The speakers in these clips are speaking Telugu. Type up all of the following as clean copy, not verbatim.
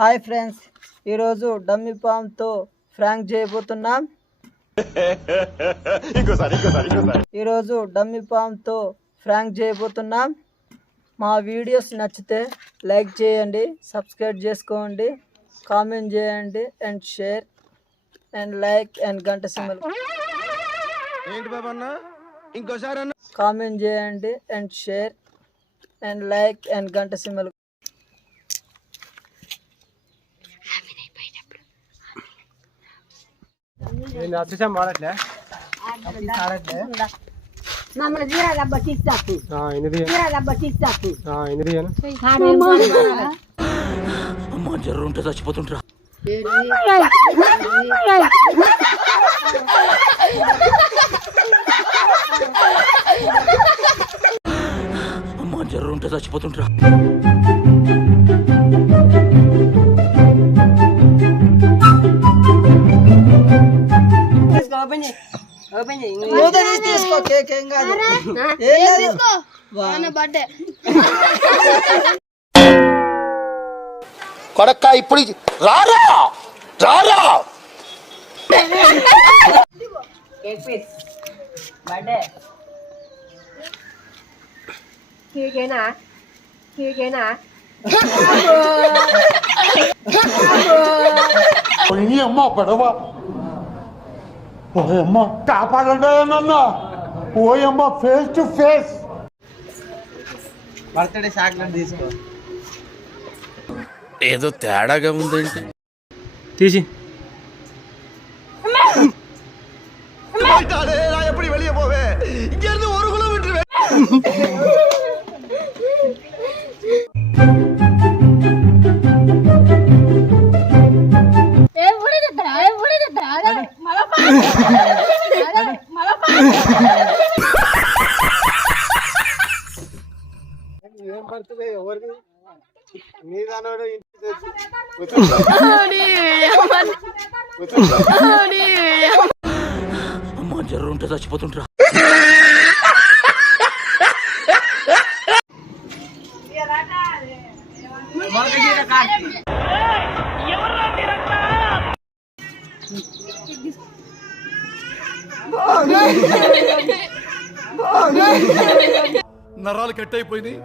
హాయ్ ఫ్రెండ్స్, ఈరోజు డమ్మీ పామ్తో ఫ్రాంక్ చేయబోతున్నాం. ఈరోజు డమ్మీ పామ్తో ఫ్రాంక్ చేయబోతున్నాం. మా వీడియోస్ నచ్చితే లైక్ చేయండి, సబ్స్క్రైబ్ చేసుకోండి, కామెంట్ చేయండి and share and like and గంట సింబల్ కామెంట్ చేయండి and share and like and గంట సింబల్. జర్రుంటే చచ్చిపోతుంటా అమ్మా జర్రుంటే చచ్చిపోతుంటా. తీసుకో, కేక్ ఏం కాదు. కొడక్క ఇప్పుడు రారా రారా అమ్మ పడవ ఓయమ్మ కాపాడన్నా ఓయమ్మ face to face. Birthday chocolate తీసుకో. ఏదో తేడాగా ఉందండి. తీసి எப்படி வெளியே போவே இங்க இருந்து 1 கிலோமீட்டர். ఏం బర్త్డే ఎవరిది? నీ దానోడు అమ్మా జర్రుంటే చచ్చిపోతుంటా. నరాలు కట్ అయిపోయినాయి.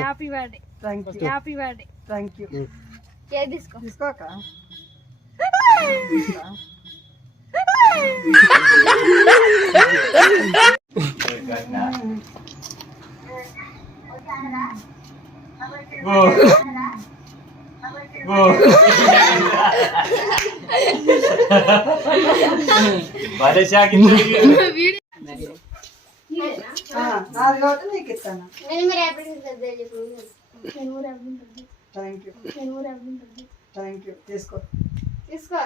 Happy birthday. Happy birthday. Thank you. Cake తీసుకో. తీసుకోక నాది కాబట్టి నీకు ఇస్తాను. Thank you. Thank you. తీసుకో. తీసుకో.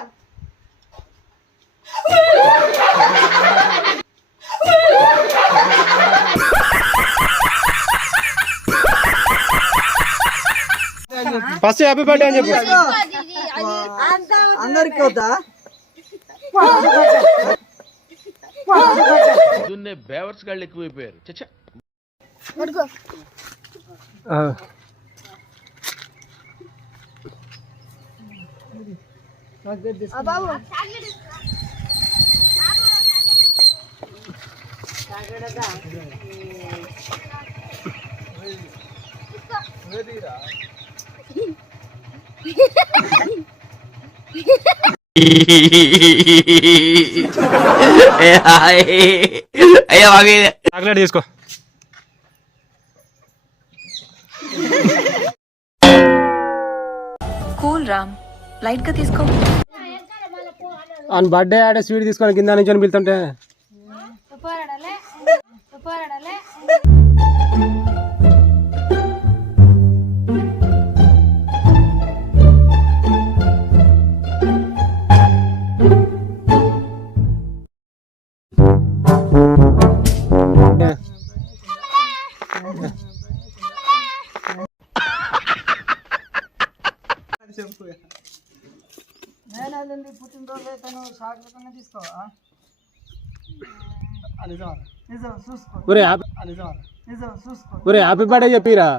ఫస్ట్ హ్యాపీ బర్త్డే అని చెప్పు. అందరికి వద్దా? బేవర్స్ గాళ్ళు ఎక్కువైపోయారు. చచ్చా బాబు చాక్లెట్ తీసుకో. కూల్ రామ్, లైట్ గా తీసుకో. ఆయన బర్త్డే ఆడే స్వీట్ తీసుకొని కింద నుంచి అని పిలుతుంటే పోరాడాలే నేను వెళ్ళింది పుట్టినరోజు తను షాక్లకన్నా తీసుకోవా నిజం నిజం చూసుకో ఒరే నిజం నిజం చూసుకో ఒరే హ్యాపీ బర్త్డే చెప్పిరా